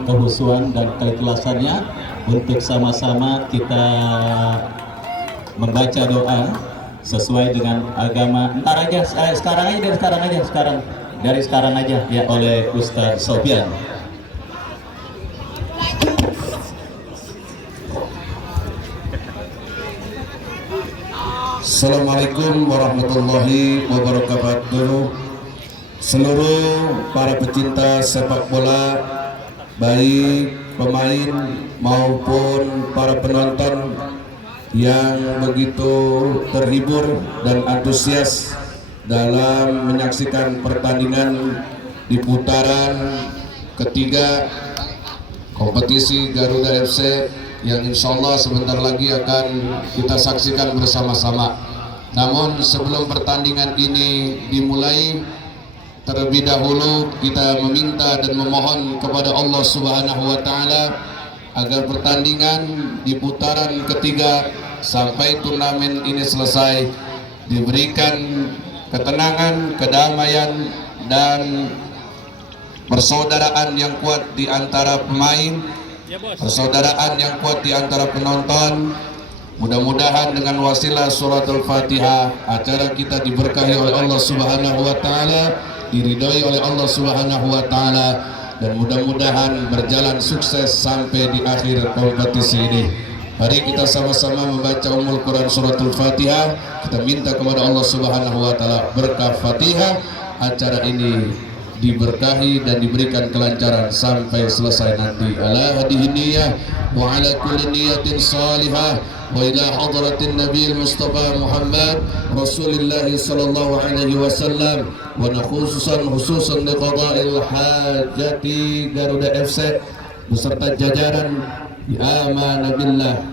dengan kehusuan dan keikhlasannya untuk sama-sama kita membaca doa sesuai dengan agama. Ntar aja, sekarang aja ya oleh Ustaz Sofyan. Assalamualaikum warahmatullahi wabarakatuh. Seluruh para pecinta sepak bola, baik pemain maupun para penonton yang begitu terhibur dan antusias dalam menyaksikan pertandingan di putaran ketiga kompetisi Garuda FC yang insya Allah sebentar lagi akan kita saksikan bersama-sama. Namun sebelum pertandingan ini dimulai, terlebih dahulu kita meminta dan memohon kepada Allah Subhanahu wa Ta'ala agar pertandingan di putaran ketiga sampai turnamen ini selesai diberikan ketenangan, kedamaian dan persaudaraan yang kuat di antara pemain, persaudaraan yang kuat di antara penonton. Mudah-mudahan dengan wasilah suratul Fatihah acara kita diberkahi oleh Allah Subhanahu wa Ta'ala, diridhoi oleh Allah Subhanahu wa Ta'ala, dan mudah-mudahan berjalan sukses sampai di akhir kompetisi ini. Mari kita sama-sama membaca Ummul Quran suratul Fatihah. Kita minta kepada Allah Subhanahu wa Ta'ala berkah Fatihah, acara ini diberkahi dan diberikan kelancaran sampai selesai nanti. Ala hadhihi niyyah wa ala kulli niyatin salihah wa ila hadratin Nabi Mustafa Muhammad Rasulullah sallallahu alaihi wasallam, wa khususan li qada'il hajati Garuda FC beserta jajaran amana billah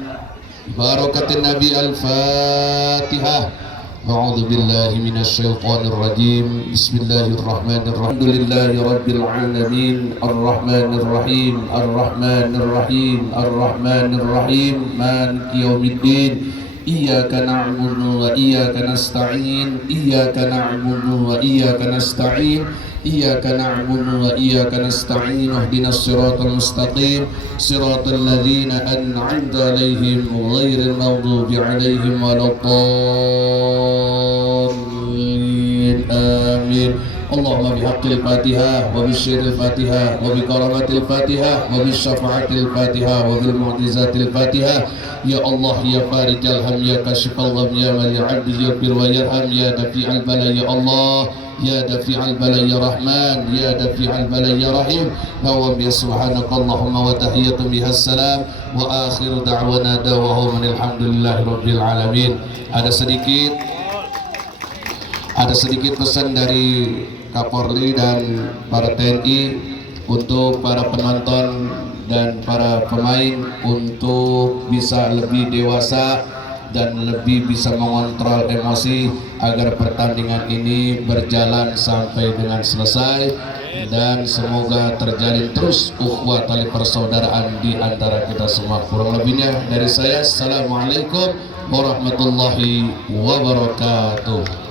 barakatin Nabi. Al-Fatihah. A'udzu billahi minasy syaithanir rajim. Bismillahirrahmanirrahim. Alhamdulillahi rabbil alamin. Arrahmanir rahim. Arrahmanir rahim. Arrahmanir rahim. Maliki yaumiddin. Iyyaka na'budu wa iyyaka nasta'in. Iyyaka na'budu wa iyyaka nasta'in. Iyyaka na'budu wa iyyaka nasta'in. Ihdinas siratal mustaqim. Siratal ladzina an'amta 'alaihim ghairil maghdubi 'alaihim waladdallin. Amin. Allahumma bihaqqil Fatihah wa bisyirril Fatihah wa bikaramatil Fatihah wa bisyafa'atil Fatihah wa bil mu'jizatil Fatihah. Ya Allah ya farijal ham ya kashifal gham ya man ya'abdi yaghfir wa yarham ya dafi'al bala ya Allah ya dafi'al bala ya Rahman ya dafi'al bala ya Rahim. Nawam ya subhanakallahumma wa tahiyyatu bihas salam wa akhiru da'wana da'wahum alhamdulillahi rabbil alamin. Ada sedikit pesan dari Kapolri dan para TNI untuk para penonton dan para pemain untuk bisa lebih dewasa dan lebih bisa mengontrol emosi agar pertandingan ini berjalan sampai dengan selesai, dan semoga terjalin terus ukhuwah tali persaudaraan di antara kita semua. Kurang lebihnya dari saya, assalamualaikum warahmatullahi wabarakatuh.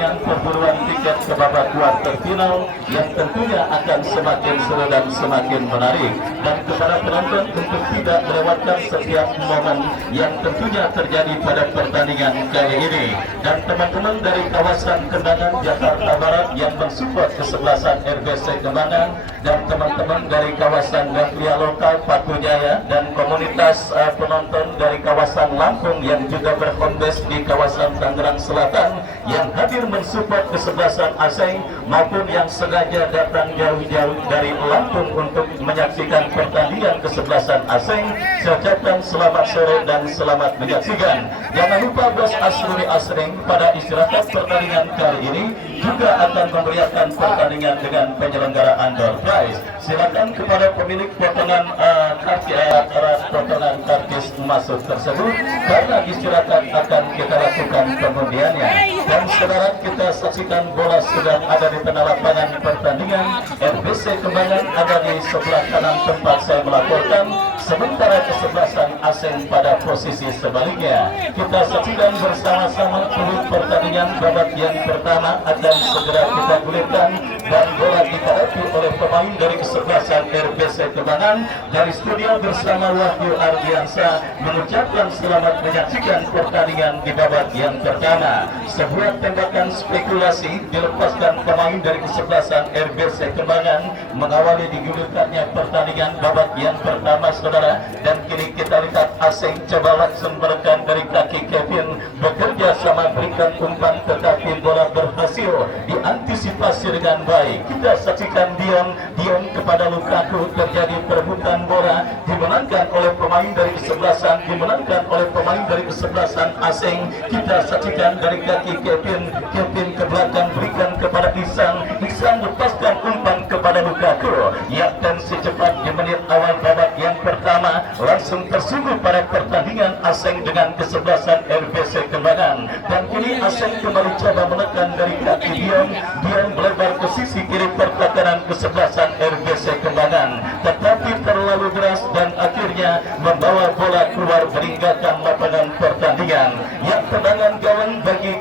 pertandingan perburuan tiket ke babak kuarter final yang tentunya akan semakin seru dan semakin menarik. Dan kepada penonton untuk tidak melewatkan setiap momen yang tentunya terjadi pada pertandingan kali ini. Dan teman-teman dari kawasan Kendangan Jakarta Barat yang mensupport kesebelasan RBC Kembangan, dan teman-teman dari kawasan Gaplia Lokal Patu Jaya, dan komunitas penonton dari kawasan Lampung yang juga berhome base di kawasan Tangerang Selatan yang hadir mensupport kesebelasan asing, maupun yang sengaja datang jauh-jauh dari Lampung untuk menyaksikan pertandingan kesebelasan asing. Saya ucapkan selamat sore dan selamat menyaksikan. Jangan lupa Bos Asruni Asring pada istirahat pertandingan kali ini juga akan memeriahkan pertandingan dengan penyelenggaraan door prize. Silakan kepada pemilik potongan potongan kartis masuk tersebut, karena istirahat akan kita lakukan pengundiannya. Dan saudara, kita saksikan bola sudah ada di tengah lapangan pertandingan. RBC Kembangan ada di sebelah kanan tempat saya melaporkan, sementara kesebelasan asing pada posisi sebaliknya. Kita saksikan bersama-sama peluit pertandingan babak yang pertama akan segera kita gulirkan, dan bola dihadapi oleh pemain dari kesebelasan RBC Kembangan. Dari studio bersama Wahyu Ardiansa mengucapkan selamat menyaksikan pertandingan di babak yang pertama. Sebuah tembakan spekulasi dilepaskan pemain dari kesebelasan RBC Kembangan mengawali digulirkannya pertandingan babak yang pertama, saudara. Dan kini kita lihat asing coba langsung merekan dari kaki Kevin, bekerja sama berikan umpan, tetapi bola berhasil diantisipasi dengan baik. Kita saksikan Dion kepada Lukaku, terjadi perebutan bola, dimenangkan oleh pemain dari kesebelasan, dimenangkan oleh pemain dari kesebelasan asing. Kita saksikan dari kaki Kevin ke belakang, berikan kepada Iksan lepaskan umpan kepada Lukaku. Ya, tensi cepat di menit awal babak yang pertama langsung tersungguh pada pertandingan asing dengan kesebelasan RBC Kembangan. Dan kini asing kembali coba menekan dari kaki Dion melebar ke sisi kiri pertahanan kesebelasan RBC Kembangan, tetapi terlalu deras dan akhirnya membawa bola keluar meninggalkan lapangan pertandingan. Yang tendangan gawang bagi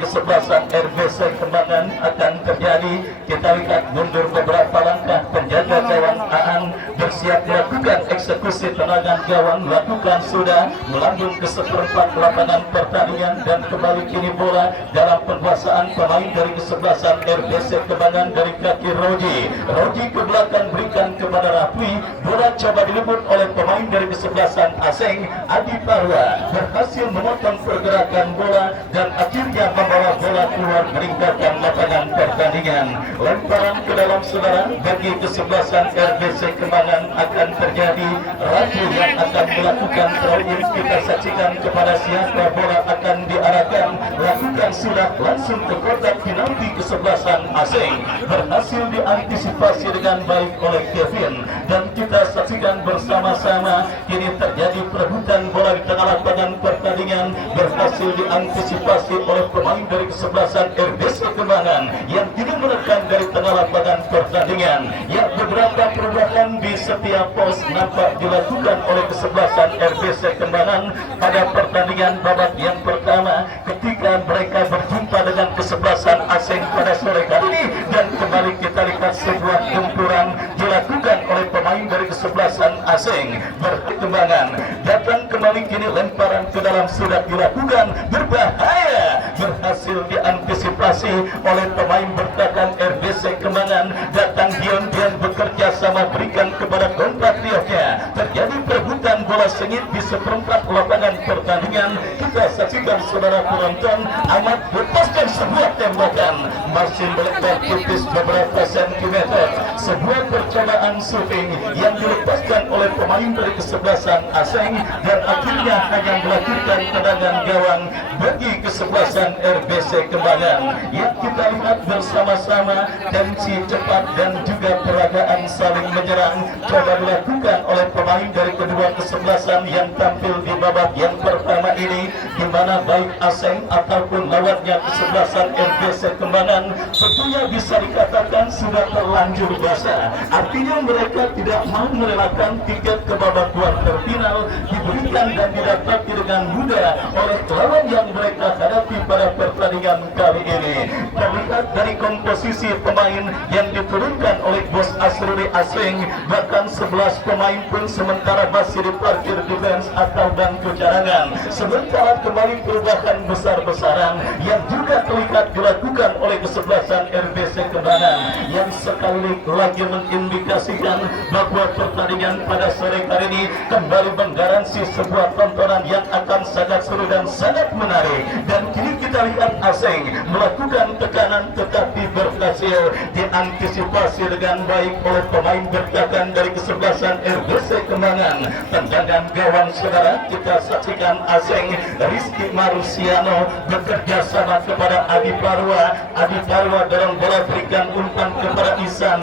kesebelasan RBC Kembangan akan terjadi. Kita lihat mundur beberapa langkah, penjaga gawang Aan bersiap melakukan eksekusi tendangan gawang, lakukan sudah, melambung ke seperempat lapangan pertandingan, dan kembali kini bola dalam penguasaan pemain dari kesebelasan RBC Kembangan dari kaki Roji ke belakang, berikan kepada Rafli, bola coba dilebut oleh pemain dari kesebelasan asing. Adi Parwa berhasil memotong pergerakan bola dan akhirnya membawa bola keluar meninggalkan lapangan pertandingan. Lemparan ke dalam, saudara, bagi kesebelasan RBC Kembangan akan terjadi. Rafli yang akan melakukan throw-in. Kita saksikan kepada siapa bola akan diarahkan, lakukan sudah langsung ke kotak penalti kesebelasan asing, berhasil diantisipasi dengan baik oleh Kevin. Dan kita saksikan bersama-sama kini terjadi perebutan bola di tengah lapangan pertandingan, berhasil diantisipasi oleh pemain dari kesebelasan RBC Kembangan yang tidak menekan dari tengah lapangan pertandingan. Ya, beberapa perubahan di setiap pos nampak dilakukan oleh kesebelasan RBC Kembangan pada pertandingan babak yang pertama ketika mereka berjumpa dengan kesebelasan asing pada sore hari ini. Dan kembali kita lihat sebuah gempuran dilakukan oleh pemain dari kesebelasan asing. Berkembangan datang kembali kini, lemparan ke dalam sudah dilakukan, berbahaya, berhasil diantisipasi oleh pemain bertahan RBC Kembangan. Datang Dion bekerja sama berikan kepada kompatriotnya, terjadi perebutan bola sengit di seperempat lapangan pertandingan. Kita saksikan saudara penonton, Ahmad lepaskan sebuah tembakan, masih melebar tipis beberapa sentimeter, sebuah percobaan shooting yang dilepaskan oleh pemain dari kesebelasan asing, dan akhirnya hanya melahirkan tendangan gawang bagi kesebelasan RBC Kembangan. Yang kita lihat bersama-sama tensi cepat dan juga peragaan saling menyerang coba dilakukan oleh pemain dari kedua kesebelasan yang tampil di babak yang pertama ini, di mana baik asing ataupun lawannya kesebelasan RBC Kembangan tentunya bisa dikatakan sudah terlanjur basah. Artinya mereka tidak mau merelakan tiket ke babak kuarter final diberikan dan didapati dengan mudah oleh lawan yang mereka hadapi pada pertandingan pertandingan kali ini. Terlihat dari komposisi pemain yang diturunkan oleh Bos Asruri Aseng, bahkan 11 pemain pun sementara masih diparkir defense atau bangku cadangan. Sementara kembali perubahan besar-besaran yang juga terlihat dilakukan oleh kesebelasan RBC Kembangan yang sekali lagi mengindikasikan bahwa pertandingan pada sore hari ini kembali menggaransi sebuah tontonan yang akan sangat seru dan sangat menarik. Dan kini kita lihat Aseng melakukan tekanan tetapi berhasil diantisipasi dengan baik oleh pemain bertahan dari kesebelasan RBC Kembangan. Tendangan gawang saudara, kita saksikan Aseng Rizky Marusiano bekerja sama kepada Adi Parwa. Adi Parwa dorong bola berikan umpan kepada Isan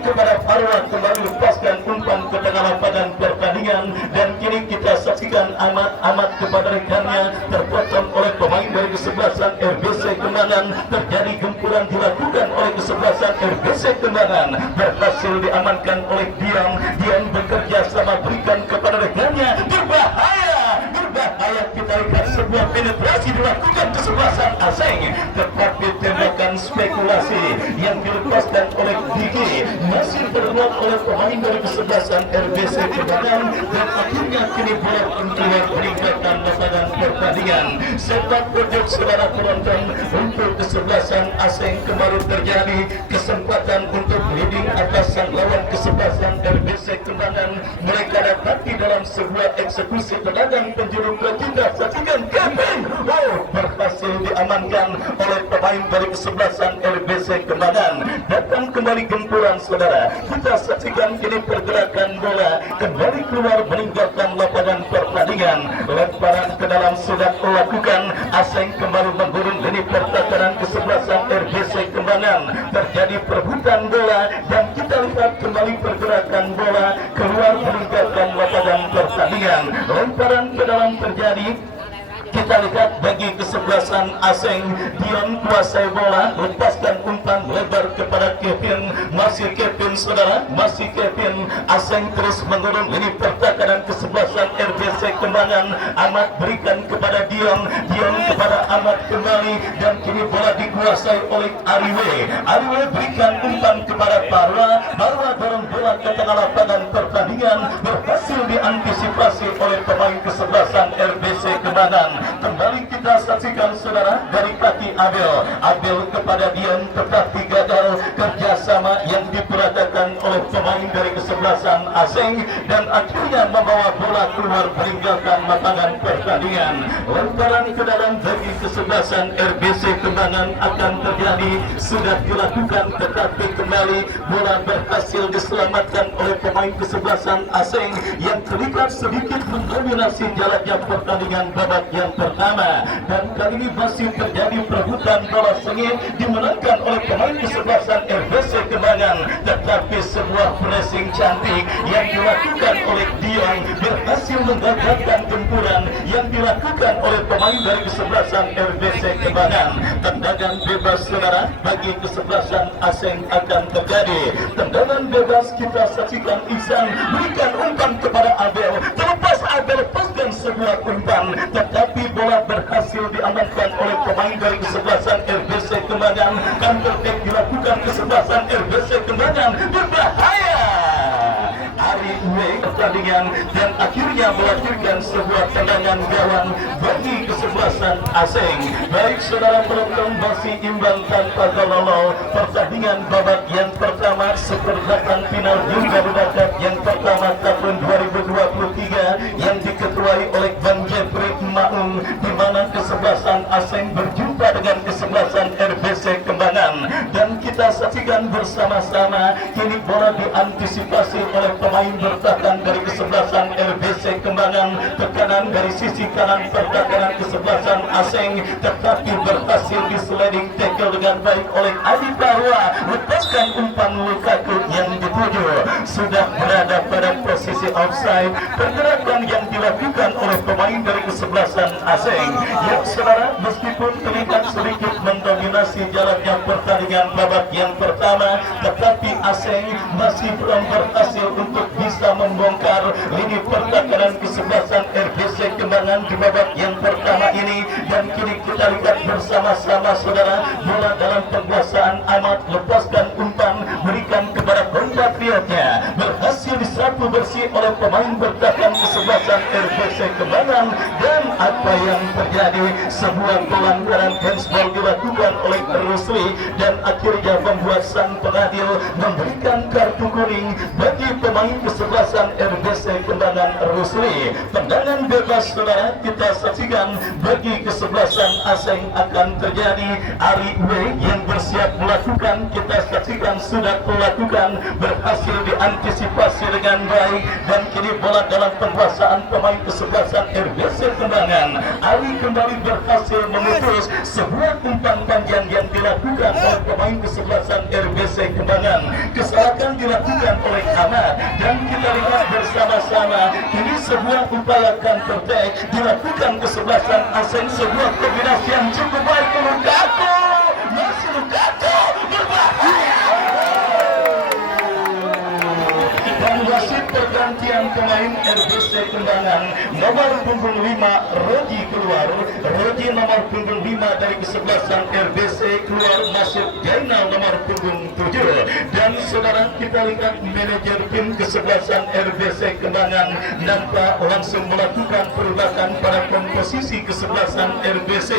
kepada Parwa, kembali lepaskan umpan ke tengah lapangan pertandingan. Dan kini kita saksikan Ahmad kepada rekannya terpotong oleh pemain dari kesebelasan RBC Kembangan. Terjadi gempuran dilakukan oleh kesebelasan RBC Kembangan, berhasil diamankan oleh Dian bekerja sama berikan kepada rekannya. Berbahaya, kita lihat sebuah penetrasi dilakukan kesebelasan Aseng, tetapi tembakan spekulasi yang dilepaskan oleh Diki masih terbuat oleh pemain dari kesebelasan RBC Kembangan, dan akhirnya kini bola keluar meninggalkan lapangan pertandingan. Sepak pojok saudara penonton untuk kesebelasan Aseng kembali terjadi kesempatan untuk leading atas sang lawan kesebelasan RBC Kembangan. Mereka dapati dalam sebuah eksekusi tendangan penjuru kita saksikan Kevin berhasil diamankan oleh pemain dari kesebelasan RBC Kembangan. Datang kembali gempuran saudara, kita saksikan kini pergerakan bola kembali keluar meninggalkan lapangan pertandingan. Lemparan ke dalam sudah dilakukan. Aseng kembali menggurung lini pertahanan kesebelasan RBC Kembangan. Terjadi perebutan bola dan kita lihat kembali pergerakan bola keluar meninggalkan lapangan pertandingan. Lemparan ke dalam terjadi. Kita lihat bagi kesebelasan Aseng, Dion kuasai bola, lepaskan umpan lebar kepada Kevin. Masih Kevin saudara, masih Kevin. Aseng terus mengurung lini pertahanan kesebelasan RBC Kembangan. Ahmad berikan kepada Dion kepada Ahmad kembali, dan kini bola dikuasai oleh Ariwe berikan umpan kepada Parwa dorong bola ke tengah lapangan pertandingan, berhasil diantisipasi oleh pemain kesebelasan RBC Kembangan. Kembali kita saksikan saudara dari kaki Abel kepada Dion, tetapi gagal kerjasama yang diperagakan oleh pemain dari kesebelasan Aseng, dan akhirnya membawa bola keluar meninggalkan lapangan pertandingan. Lemparan ke dalam bagi kesebelasan RBC Kembangan akan terjadi, sudah dilakukan tetapi kembali bola berhasil diselamatkan oleh pemain kesebelasan Aseng yang terlihat sedikit mendominasi jalannya pertandingan babak yang pertama. Dan kali ini masih terjadi perebutan bola sengit dimenangkan oleh pemain kesebelasan RBC Kembangan, tetapi sebuah pressing cantik yang dilakukan oleh Dion berhasil menggagalkan gempuran yang dilakukan oleh pemain dari kesebelasan RBC Kembangan. Tendangan bebas saudara bagi kesebelasan Aseng akan terjadi. Tendangan bebas kita saksikan. Ihsan berikan umpan kepada Abel, terlepas Abel lepaskan sebuah umpan, tetapi bola berhasil diamankan oleh pemain dari kesebelasan RBC Kembangan. Counter attack dilakukan kesebelasan RBC Kembangan, berbahaya. Pertandingan dan akhirnya melahirkan sebuah tendangan gawang bagi kesebelasan Aseng. Baik saudara penonton, masih imbang tanpa gol. Pertandingan babak yang pertama seperempat final Liga babak yang pertama tahun 2023 yang diketuai oleh Bang Jeffrey Maung, di mana kesebelasan Aseng berjumpa dengan kesebelasan RBC Kembangan. Dan kita saksikan bersama-sama kini bola diantisipasi oleh pemain bertahan dari kesebelasan RBC Kembangan. Tekanan dari sisi kanan pertahanan kesebelasan Aseng, tetapi berhasil di sliding tackle dengan baik oleh Adi Parwa. Lepaskan umpan Lukaku yang dituju sudah berada pada posisi offside. Pergerakan yang dilakukan oleh pemain dari kesebelasan Aseng yang saudara meskipun terlihat sedikit mendominasi jalannya pertandingan babak yang pertama, tetapi Aseng masih belum berhasil untuk bisa membongkar lini pertahanan kesebelasan RBC Kembangan di babak yang pertama ini. dan kini kita lihat bersama-sama saudara, bola dalam penguasaan Ahmad, lepaskan umpan, berikan kepada kompatriotnya, berhasil disapu bersih oleh pemain bertahan kesebelasan RBC Kembangan. Dan apa yang terjadi, sebuah pelanggaran handsball dilakukan oleh Rusli dan akhirnya membuat sang pengadil memberikan kartu kuning bagi pemain kesebelasan RBC Kembangan Rusli. Tendangan bebas saudara kita saksikan bagi kesebelasan Aseng akan terjadi. Ari W yang bersiap melakukan, kita saksikan sudah melakukan, berhasil diantisipasi dengan baik, dan kini bola dalam penguasaan pemain kesebelasan RBC Kembangan. Ali kembali berhasil memutus sebuah umpan panjang yang dilakukan oleh pemain kesebelasan RBC Kembangan. Kesalahan dilakukan oleh Ahmad, dan kita lihat bersama-sama ini sebuah upaya counter attack dilakukan kesebelasan Aseng, sebuah kombinasi yang cukup baik. Lukaku masih Lukaku berbahaya, dan wasit pergantian pemain RBC Kembangan, nomor punggung 5 Roji keluar, Roji nomor punggung 5 dari kesebelasan RBC keluar, masuk Jainal nomor punggung 7. Dan saudara kita lihat manajer tim kesebelasan RBC Kembangan nampak langsung melakukan perubahan pada komposisi kesebelasan RBC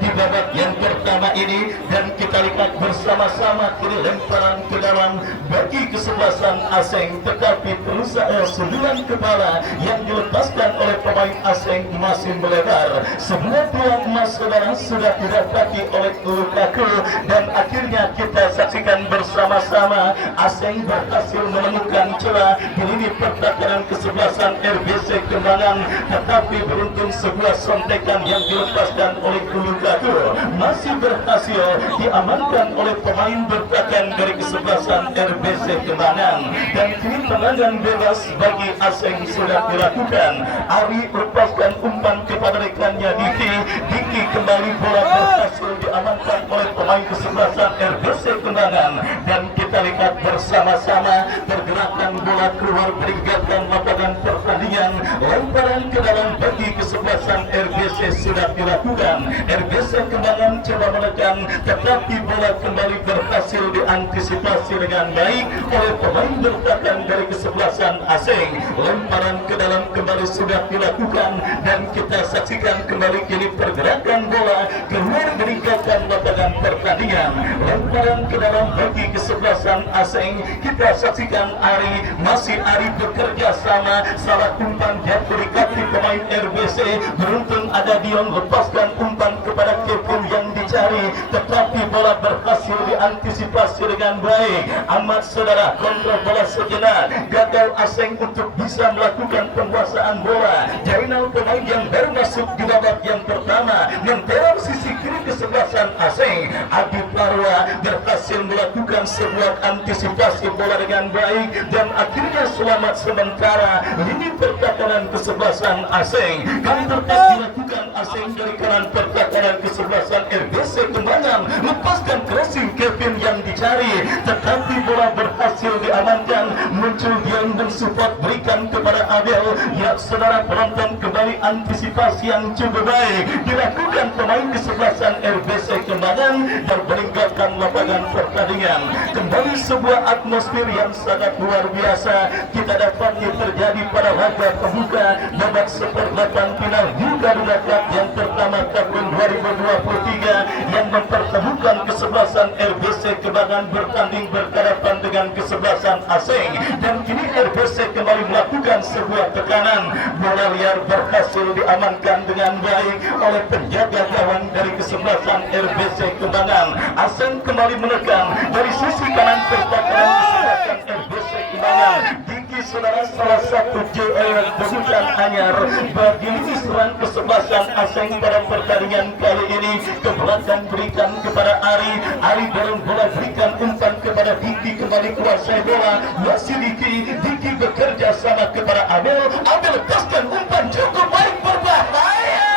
di babak yang pertama ini, dan kita lihat bersama-sama kini lemparan ke dalam bagi kesebelasan Aseng, tetapi berusaha sundulan kepala yang dilepaskan oleh pemain Aseng masih melebar. Sebuah peluang emas saudara sudah didapati oleh Lukaku, dan akhirnya kita saksikan bersama-sama Aseng berhasil menemukan celah di lini pertahanan kesebelasan RBC Kembangan, tetapi beruntung sebuah sontekan yang dilepaskan oleh Lukaku masih berhasil diamankan oleh pemain bertahan dari kesebelasan RBC Kembangan. Dan kini tendangan bebas bagi Aseng sudah dilakukan. Ari lepaskan umpan kepada rekannya Diki. Diki kembali, bola berhasil diamankan oleh pemain kesebelasan RBC Kembangan, dan kita lihat bersama-sama pergerakan bola keluar meninggalkan lapangan pertandingan. Lemparan ke dalam bagi kesebelasan RBC sudah dilakukan. RBC Kembangan coba menekan, tetapi bola kembali berhasil diantisipasi dengan baik oleh pemain bertahan dari kesebelasan Aseng. Lemparan ke dalam kembali sudah dilakukan, dan kita saksikan kembali kini pergerakan bola keluar meninggalkan lapangan pertandingan. Lemparan ke dalam bagi kesebelasan Aseng, kita saksikan Ari bekerja sama, salah umpan jatuh di kaki pemain RBC. Beruntung ada Dion, lepaskan umpan kepada Kevin yang dicari, tetapi bola berhasil diantisipasi dengan baik. Ahmad saudara kontrol bola sejenak, gagal Aseng untuk bisa melakukan penguasaan bola. Jainal pemain yang baru masuk di babak yang pertama menteror sisi kiri kesebelasan Aseng. Adi Parwa berhasil melakukan sebuah antisipasi bola dengan baik, dan akhirnya selamat sementara lini pertahanan kesebelasan Aseng. Counter attack dilakukan Aseng dari kanan pertahanan kesebelasan RBC Kembangan, lepaskan crossing Kevin yang dicari, tetapi bola berhasil diamankan. Muncul Dion mensupport, berikan kepada Abel. Ya saudara penonton, kembali antisipasi yang cukup baik dilakukan pemain kesebelasan RBC Kembangan dan meninggalkan lapangan pertandingan. Kembali sebuah atmosfer yang sangat luar biasa kita dapati terjadi pada laga pembuka babak seperempat final Garuda Cup yang pertama tahun 2023 yang mempertemukan kesebelasan RBC Kembangan bertanding berhadapan dengan kesebelasan Aseng. Dan kini RBC kembali melakukan sebuah tekanan, bola liar berhasil diamankan dengan baik oleh penjaga gawang dari kesebelasan RBC Kembangan. Aseng kembali menekan dari sisi kanan pertahanan kesebelasan RBC Kembangan. Diki saudara salah satu JL bukan anyar bagi serang kesebelasan Aseng pada pertandingan kali ini. Ke belakang berikan kepada Ari dorong bola, berikan umpan kepada Diki, kembali kuasai bola, masih Diki bekerja sama kepada Abel lepaskan umpan cukup baik, berbahaya,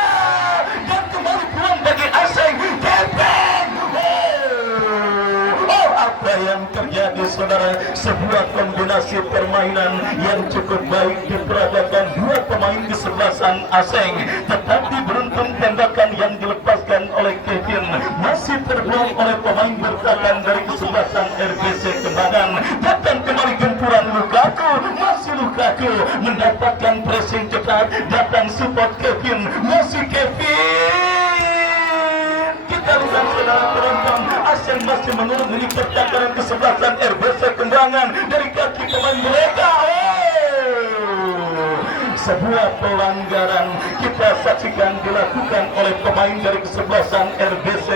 dan kembali peluang bagi Aseng. Kevin, apa yang terjadi saudara? Sebuah kombinasi permainan yang cukup baik diperagakan dua pemain kesebelasan Aseng, tetapi beruntung Momentum tembakan yang dilepaskan oleh Kevin masih terbuang oleh pemain bertahan dari kesebelasan RBC Kembangan. Datang kembali gempuran Lukaku, masih Lukaku mendapatkan pressing cepat, datang support Kevin, masih Kevin. Kita lihat saudara penonton, Aseng masih menuruni pertahanan kesebelasan RBC Kembangan dari kaki pemain mereka. Sebuah pelanggaran kita saksikan dilakukan oleh pemain dari kesebelasan RBC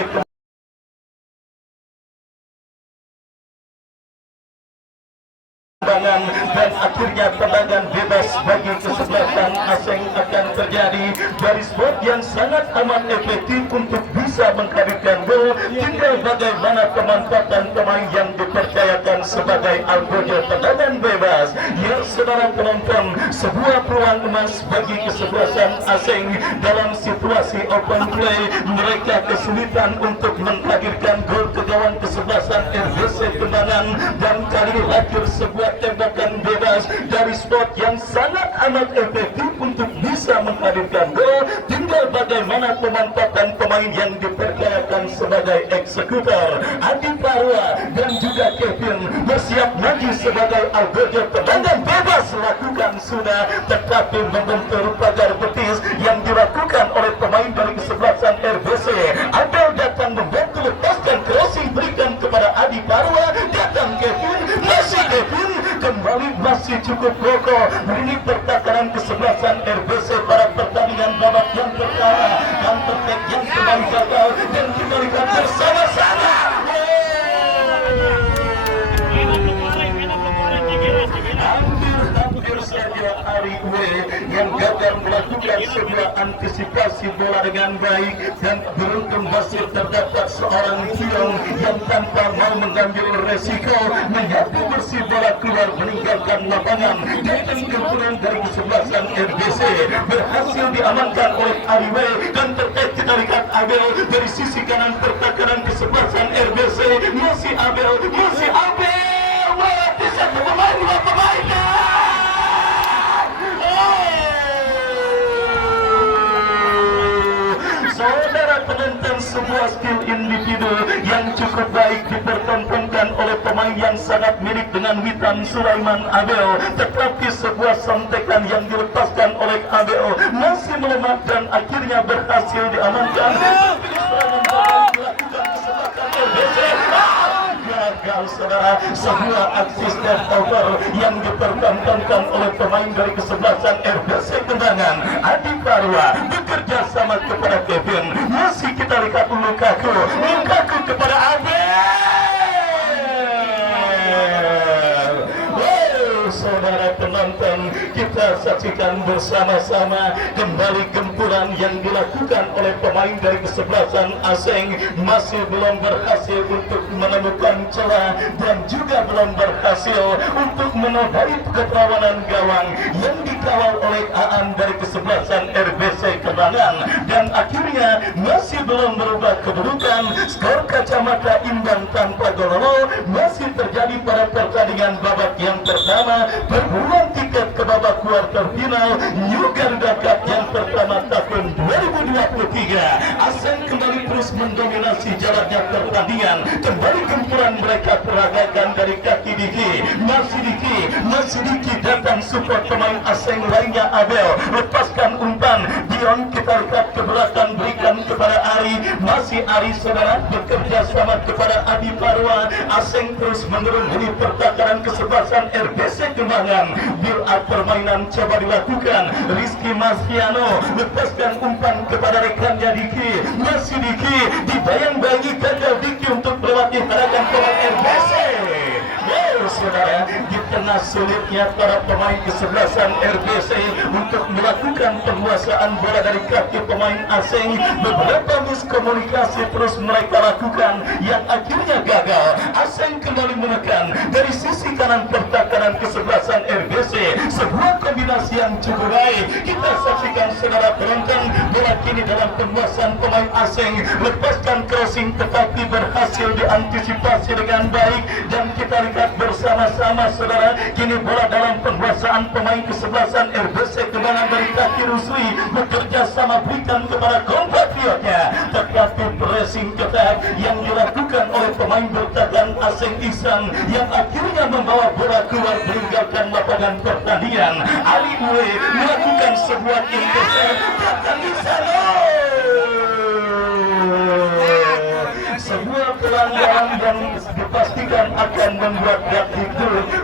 Kembangan, dan akhirnya tendangan bebas bagi kesebelasan Aseng akan terjadi dari spot yang sangat amat efektif untuk bisa menghadirkan gol. Tinggal bagaimana pemanfaatan pemain yang dipercayakan sebagai algojo tendangan bebas. Ya saudara penonton, sebuah peluang emas bagi kesebelasan Aseng dalam situasi open play. Mereka kesulitan untuk menghadirkan gol ke gawang kesebelasan RBC Kembangan, dan kali lahir sebuah tembakan bebas dari spot yang sangat amat efektif untuk bisa menghadirkan gol. Tinggal bagaimana pemanfaatan pemain yang dipercayakan sebagai eksekutor. Adi Parwa dan juga Kevin bersiap maju sebagai algojo tendangan bebas lakukan sudah, tetapi membentur pagar betis yang dilakukan oleh pemain dari kesebelasan RBC. Abel datang membantu lepaskan crossing, berikan kepada Adi Parwa, datang Kevin, masih Kevin, kembali masih cukup kokoh. Ini pertahanan kesebelasan RBC pada pertandingan babak yang pertama, dan perfect yang kembali gagal dan diberikan bersama-sama. Hampir saja Ari W yang gagal melakukan sebuah antisipasi bola dengan baik, dan beruntung masih terdapat seorang Tiong yang tanpa mau mengambil resiko menyapu bersih bola keluar meninggalkan lapangan. Dan gempuran dari kesebelasan RBC berhasil diamankan oleh Ari W, dan terkait kita lihat Abel dari sisi kanan pertahanan kesebelasan RBC. Masih Abel, masih Abel melewati satu pemain, dua pemain. Saudara penonton, sebuah skill individu yang cukup baik dipertontonkan oleh pemain yang sangat mirip dengan Witan Sulaiman Abel, tetapi sebuah sontekan yang dilepaskan oleh Abel masih melemah dan akhirnya berhasil diamankan. Gagal saudara, sebuah aksi step over yang dipertontonkan oleh pemain dari kesebelasan RBC Kembangan. Adi Parwa bekerja sama kepada Kevin, masih kita lihat Lukaku kepada Abel. Saudara penonton, kita saksikan bersama-sama kembali gempuran yang dilakukan oleh pemain dari kesebelasan Aseng, masih belum berhasil untuk menemukan celah dan juga belum berhasil untuk menodai keperawanan gawang yang dikawal oleh Aan dari kesebelasan RBC Kembangan, dan akhirnya masih belum berubah kedudukan. Skor kacamata imbang tanpa gol masih terjadi pada pertandingan babak yang pertama. Perburuan tiket ke babak kuarter final New Garuda Cup yang pertama tahun 2023. Aseng kembali terus mendominasi jalannya pertandingan. Kembali gempuran mereka peragakan dari kaki Diki. Masih Diki datang support pemain Aseng lainnya Abel. Lepaskan umpan, Dion kita lihat ke belakang, berikan kepada Ari. Masih Ari saudara bekerja sama kepada Adi Parwa. Aseng terus menuruni pertahanan kesebelasan RBC Kembangan. Build up permainan coba dilakukan. Rizky Masfiano lepaskan umpan kepada rekannya Diki. Masih Diki dibayang-bayangi gagal Diki untuk melewati hadapan pemain RBC. Saudara, di tengah sulitnya para pemain kesebelasan RBC untuk melakukan penguasaan bola dari kaki pemain Aseng, beberapa miskomunikasi terus mereka lakukan yang akhirnya gagal. Aseng kembali menekan dari sisi kanan pertahanan kesebelasan RBC, sebuah kombinasi yang cukup baik. Kita saksikan saudara penonton, bola kini dalam penguasaan pemain Aseng, lepaskan cross pressing tetapi berhasil diantisipasi dengan baik. Dan kita lihat bersama-sama saudara, kini bola dalam penguasaan pemain kesebelasan RBC Kembangan dari kaki Rusli bekerja sama berikan kepada kompatriotnya, tetapi pressing ketat yang dilakukan oleh pemain bertahan asing Ihsan yang akhirnya membawa bola keluar meninggalkan lapangan pertandingan. Ali Uwe melakukan sebuah intercept dan Ihsan, sebuah pelanggaran yang dipastikan akan membuat gagal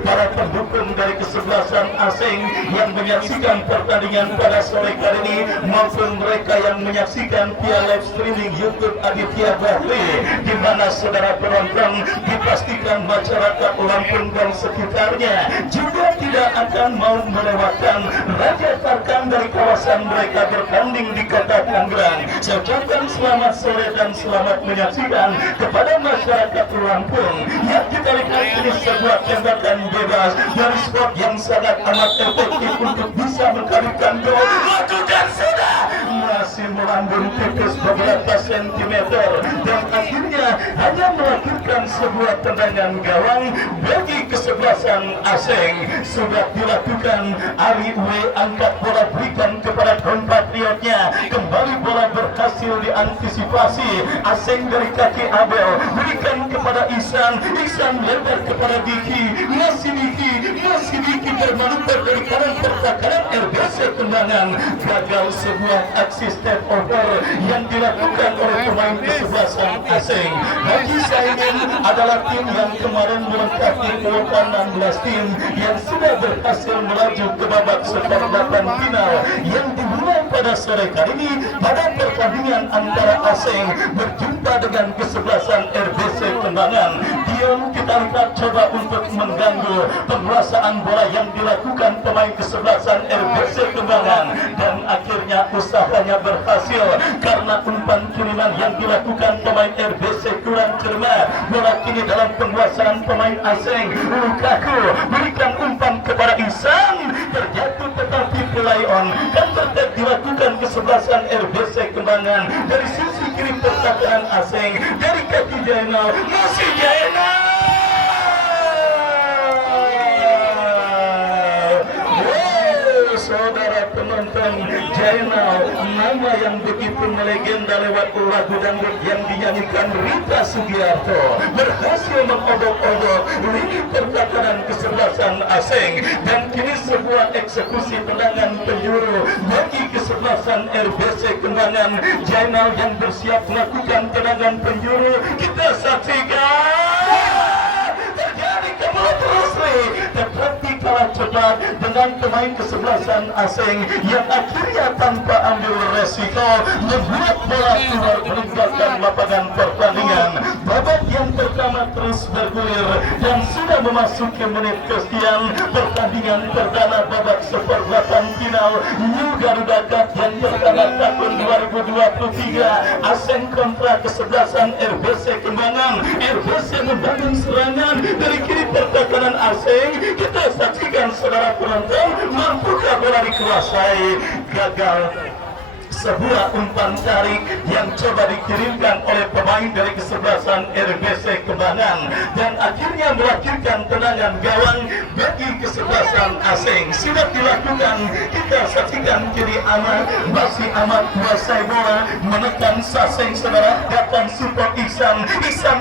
para pendukung dari kesebelasan asing yang menyaksikan pertandingan pada sore kali ini maupun mereka yang menyaksikan via live streaming YouTube Aditya Bahri, di mana saudara penonton dipastikan masyarakat Lampung dan sekitarnya juga tidak akan mau melewatkan Raja Tarkam dari kawasan mereka bertanding di kota Tangerang. Saya ucapkan selamat sore dan selamat menyaksikan kepada masyarakat Lampung yang kita lihat ini sebuah tembakan bebas dari spot yang sangat amat efektif untuk bisa mengkalikan gol. Lakukan sudah masih melambung tipis beberapa sentimeter dan akhirnya hanya melahirkan sebuah tendangan gawang bagi kesebelasan asing. Sudah dilakukan, Ari Uwe angkat bola berikan kepada kompatriotnya, kembali bola berhasil diantisipasi asing dari kaki Abel, berikan kepada Ihsan, Ihsan lebar kepada Diki, masih Diki bermanuver dari kanan pertahanan RBC Kembangan. Gagal sebuah aksi step over yang dilakukan oleh pemain kesebelasan asing. Haji Saimin adalah tim yang kemarin melengkapi kuota 16 tim yang sudah berhasil melaju ke babak seperempat final yang dimulai pada sore kali ini pada pertandingan antara asing berjumpa dengan kesebelasan RBC Kembangan. Dion kita lihat coba untuk mengganggu penguasaan bola yang dilakukan pemain kesebelasan RBC Kembangan dan akhirnya usahanya berhasil karena umpan kiriman yang dilakukan pemain RBC kurang cermat. Bola kini dalam penguasaan pemain asing. Lukaku berikan umpan kepada Ihsan, terjatuh tetapi play on dan tetap dilakukan kesebelasan RBC Kembangan dari sisi kiri pertahanan asing dari kaki Jainal, masih Jainal. Saudara penonton, Jainal, nama yang begitu melegenda lewat lagu dangdut yang dinyanyikan Rita Sugiarto, berhasil mengobok-obok lini pertahanan kesebelasan asing dan kini sebuah eksekusi tendangan penjuru bagi kesebelasan RBC Kembangan. Jainal yang bersiap melakukan tendangan penjuru, kita saksikan terjadi kemudian tetapi kalah cepat dengan pemain kesebelasan asing yang akhirnya tanpa ambil resiko membuat bola keluar meninggalkan lapangan pertandingan. Babak yang pertama terus bergulir dan sudah memasuki menit kesekian pertandingan perdana babak seperempat final New Garuda Cup yang pertama tahun 2023. Asing kontra kesebelasan RBC Kembangan. RBC membangun serangan dari kiri pertahanan asing. Kita saksikan saudara penonton, mampukah bola dikuasai? Gagal. Sebuah umpan tarik yang coba dikirimkan oleh pemain dari kesebelasan RBC Kembangan dan akhirnya melahirkan tendangan gawang bagi kesebelasan asing. Sudah dilakukan, kita saksikan kiri aman, masih amat kuasai bola, menekan Saseng saudara, datang support Ihsan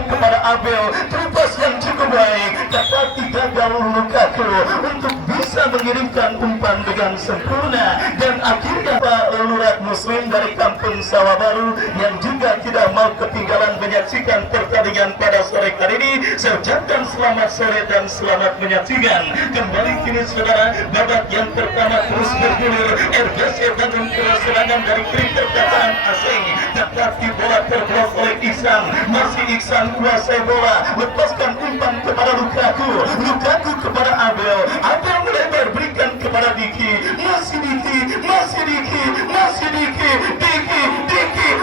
kepada Abel, terlepas yang cukup baik, tetapi gagal Lukaku untuk bisa mengirimkan umpan dengan sempurna dan akhirnya Pak Lurah Muslim dari Kampung Sawah Baru yang juga tidak mau ketinggalan menyaksikan pertandingan pada sore kali ini. Saya ucapkan selamat sore dan selamat menyaksikan. Kembali kini saudara, babak yang pertama terus bergulir. RBC bangun serangan dari kiri pertahanan asing, tetapi bola terblok oleh Ihsan. Masih Ihsan kuasai bola, lepaskan umpan kepada Lukaku kepada Abel melebar berikan kepada Diki, masih Diki,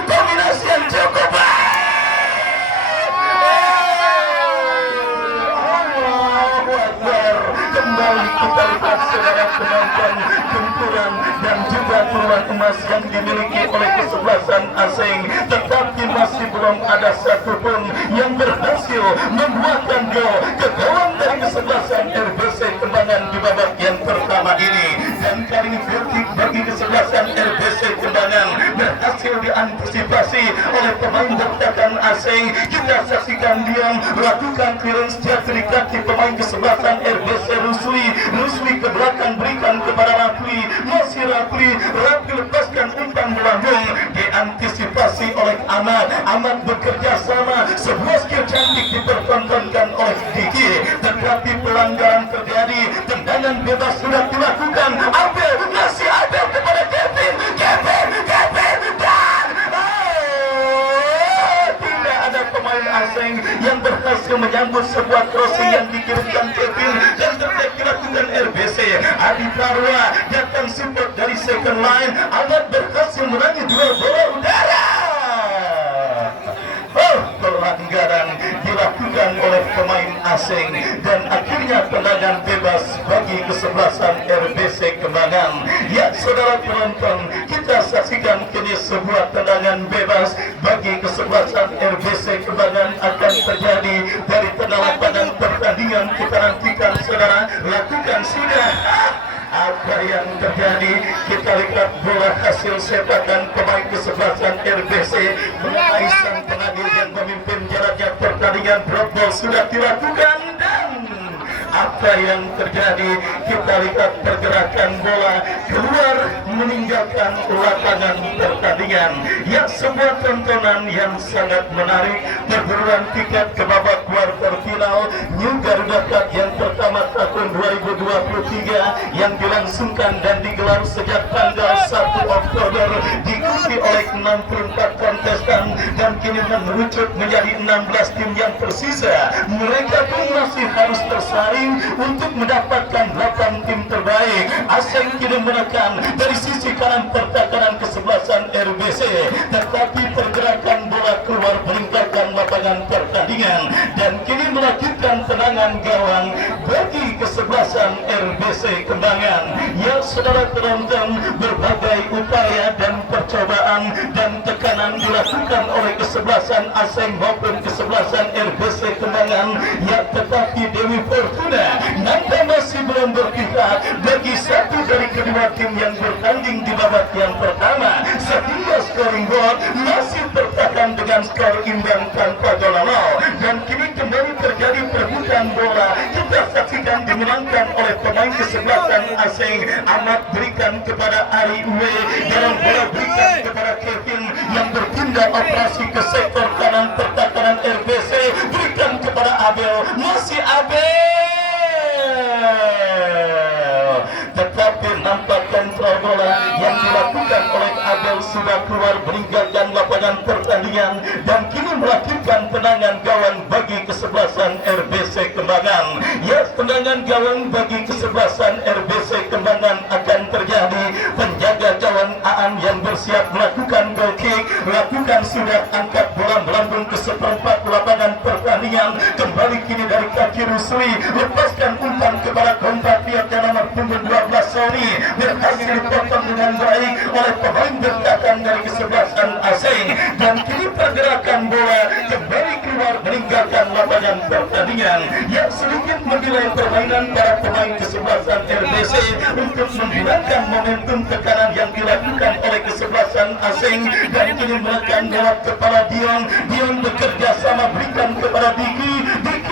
kombinasi yang cukup baik. Allahu Akbar. Kembali kita lihat saudara penonton, benturan dan juga peluang emas yang dimiliki oleh kesebelasan asing, tetapi masih belum ada satupun yang berhasil membuahkan gol ke gawang dari kesebelasan RBC Kembangan di babak yang pertama ini. Dan kali ini vertik bagi kesebelasan RBC Kembangan berhasil diantisipasi oleh pemain bertahan asing. Kita saksikan dia melakukan clearance jatuh di kaki pemain kesebelasan RBC Rusli ke belakang berikan kepada Rafli, masih Rafli lepaskan umpan melambung, diantisipasi oleh Ahmad bekerja sama, sebuah skill cantik dipertontonkan oleh Diki, tetapi pelanggaran terjadi, tendangan bebas sudah dilakukan. Abel masih Abel kepada Kevin dan tidak ada pemain asing yang berhasil menyambut sebuah crossing yang dikirimkan Kevin dan dilakukan RBC. Adi Parwa datang support dari second line. Ahmad berhasil merangi dua bola udara. Pelanggaran dilakukan oleh pemain asing dan akhirnya tendangan bebas bagi kesebelasan RBC Kembangan. Ya saudara penonton, kita saksikan kini sebuah tendangan bebas bagi kesebelasan RBC Kembangan akan terjadi dari tengah lapangan pertandingan. Kita nantikan saudara, lakukan sudah. Apa yang terjadi? Kita lihat bola hasil sepakan pemain kesebelasan RBC mengenai sang pengadil yang memimpin jalannya pertandingan. Drop ball sudah dilakukan dan apa yang terjadi? Kita lihat pergerakan bola keluar meninggalkan lapangan pertandingan. Ya, sebuah tontonan yang sangat menarik. Perburuan tiket ke babak kuarter final New Garuda Cup yang pertama tahun 2023 yang dilangsungkan dan digelar sejak tanggal 1 Oktober, diikuti oleh 64 kontestan dan kini mengerucut menjadi 16 tim yang tersisa. Mereka pun masih harus tersaring untuk mendapatkan 8 tim terbaik. Asing kini menekan dari sisi kanan pertahanan kesebelasan RBC, tetapi pergerakan bola keluar meninggalkan lapangan pertandingan dan kini melakukan tendangan gawang bagi kesebelasan RBC Kembangan. Ya saudara penonton, berbagai upaya dan percobaan dan tekanan dilakukan oleh kesebelasan asing maupun kesebelasan RBC Kembangan. Ya, tetapi Dewi Fortuna nampak masih belum berpihak bagi satu dari kedua tim yang bertanding di babak yang pertama, sehingga scoring board masih bertahan dengan skor imbang tanpa gol. Dan kini kembali terjadi perebutan bola. Kita saksikan dimenangkan oleh pemain kesebelasan asing. Ahmad berikan kepada Ari Uwe, dalam bola berikan kepada Kevin yang berpindah operasi ke sektor kanan pertahanan RBC, berikan kepada Abel, masih Abel, tetapi nampak kontrol bola yang dilakukan oleh Abel sudah keluar meninggalkan lapangan pertandingan dan kini melakukan tendangan gawang bagi kesebelasan RBC Kembangan. Ya, tendangan gawang bagi kesebelasan RBC Kembangan akan terjadi. Penjaga gawang Aan yang bersiap melakukan goal kick, melakukan sudah angkat bola melambung ke seperempat lapangan pertandingan. Kembali kini dari kaki Rusli, lepaskan umpan kepada compatriot yang nomor punggung 12 Sony, berhasil dipotong dengan baik oleh pemain bertahan dari kesebelasan asing dan kini pergerakan bola kembali keluar meninggalkan lapangan pertandingan. Yang sedikit menilai permainan para pemain kesebelasan RBC untuk menghilangkan momentum tekanan yang dilakukan oleh kesebelasan asing dan kini menekan lewat kepala Dion bekerja sama berikan kepada Diki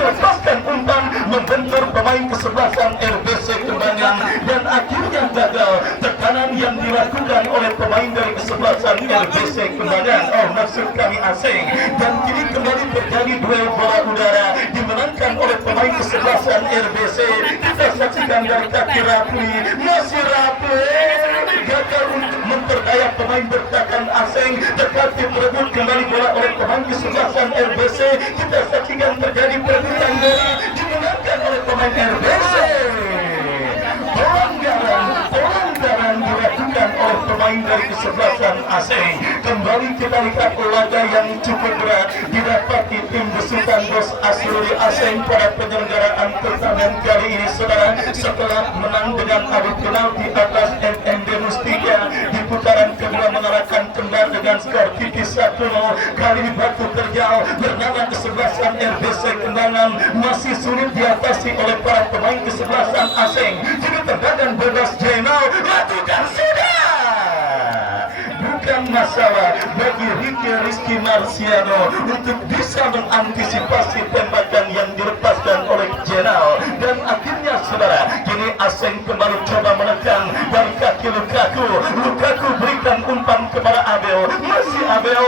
lepaskan umpan membentur pemain kesebelasan RBC Kembangan dan akhirnya gagal. Tekanan yang dilakukan oleh pemain dari kesebelasan RBC Kembangan, maksud kami asing, dan kini kembali terjadi duel bola udara dimenangkan oleh pemain kesebelasan RBC. Kita saksikan dari kaki Rafli, masih Rafli gagal untuk memperdaya pemain bertahan asing, tetapi merebut kembali bola oleh pemain kesebelasan RBC. Kita saksikan terjadi perebutan bola dimenangkan oleh pemain RBC. Pelanggaran dilakukan oleh pemain dari kesebelasan asing. Kembali kita lihat laga yang cukup berat didapati tim besutan Bos Asrul Asing pada penyelenggaraan pertandingan kali ini, saudara, setelah menang dengan adu penalti atas MND Mustika di putaran kedua mengalahkan kembali dengan skor tipis 1-0. Kali ini Batu Terjal bernama kesebelasan RBC Kembangan masih sulit diatasi oleh para pemain kesebelasan asing. Jadi tendangan bebas Jainal lakukan sudah. Bukan masalah bagi Rizky Marciano untuk bisa mengantisipasi tembakan yang dilepaskan oleh Jenal. Dan akhirnya saudara, kini Aseng kembali coba menekan dari kaki Lukaku. Lukaku berikan umpan kepada Abel. Masih Abel.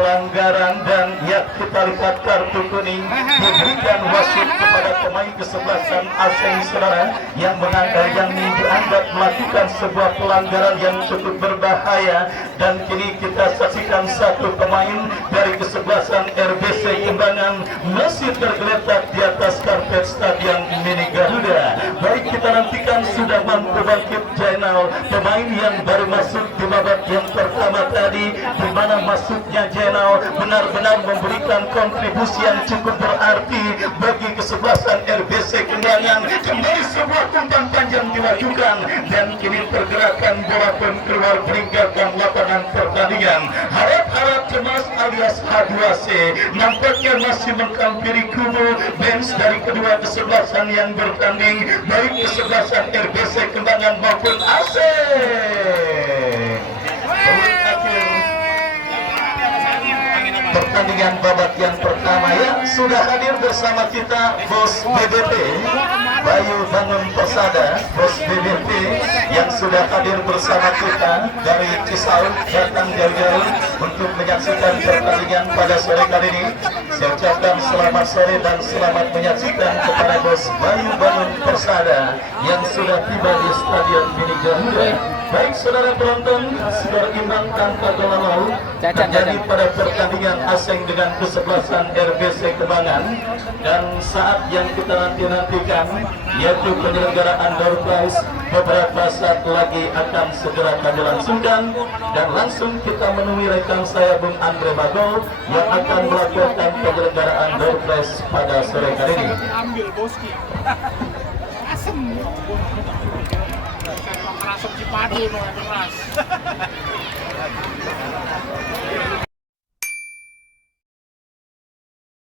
Pelanggaran dan ya kita lihat kartu kuning diberikan wasit kepada pemain kesebelasan Aseng saudara yang dianggap melakukan sebuah pelanggaran yang cukup berbahaya. Dan kini kita saksikan satu pemain dari kesebelasan RBC Kembangan masih tergeletak di atas karpet Stadion Mini Garuda. Baik, kita nantikan sudah mampu bangkit Jainal, pemain yang baru masuk di babak yang pertama tadi, di mana masuknya Jainal benar-benar memberikan kontribusi yang cukup berarti bagi kesebelasan RBC Kembangan. Kembali sebuah umpan panjang dilakukan dan kini pergerakan bola pun keluar meninggalkan lapangan pertandingan. Harap-harap cemas alias H2C nampaknya masih menghampiri kubu bench dari kedua kesebelasan yang bertanding, baik kesebelasan RBC Kembangan maupun Aseng. Pertandingan babak yang pertama ya sudah hadir bersama kita Bos BBP Bayu Bangun Persada, Bos BBP yang sudah hadir bersama kita dari Cisauk datang jauh-jauh untuk menyaksikan pertandingan pada sore kali ini. Saya ucapkan selamat sore dan selamat menyaksikan kepada Bos Bayu Bangun Persada yang sudah tiba di Stadion Mini Garuda. Baik saudara penonton, skor imbang tanpa gol lalu terjadi pada pertandingan Aseng dengan kesebelasan RBC Kembangan. Dan saat yang kita nantikan yaitu penyelenggaraan door prize beberapa saat lagi akan segera kami langsungkan, dan langsung kita menemui rekan saya Bung Andre Bagol yang akan melakukan penyelenggaraan door prize pada sore kali ini. Ambil boski. Asem. Asem Cipadu no keras.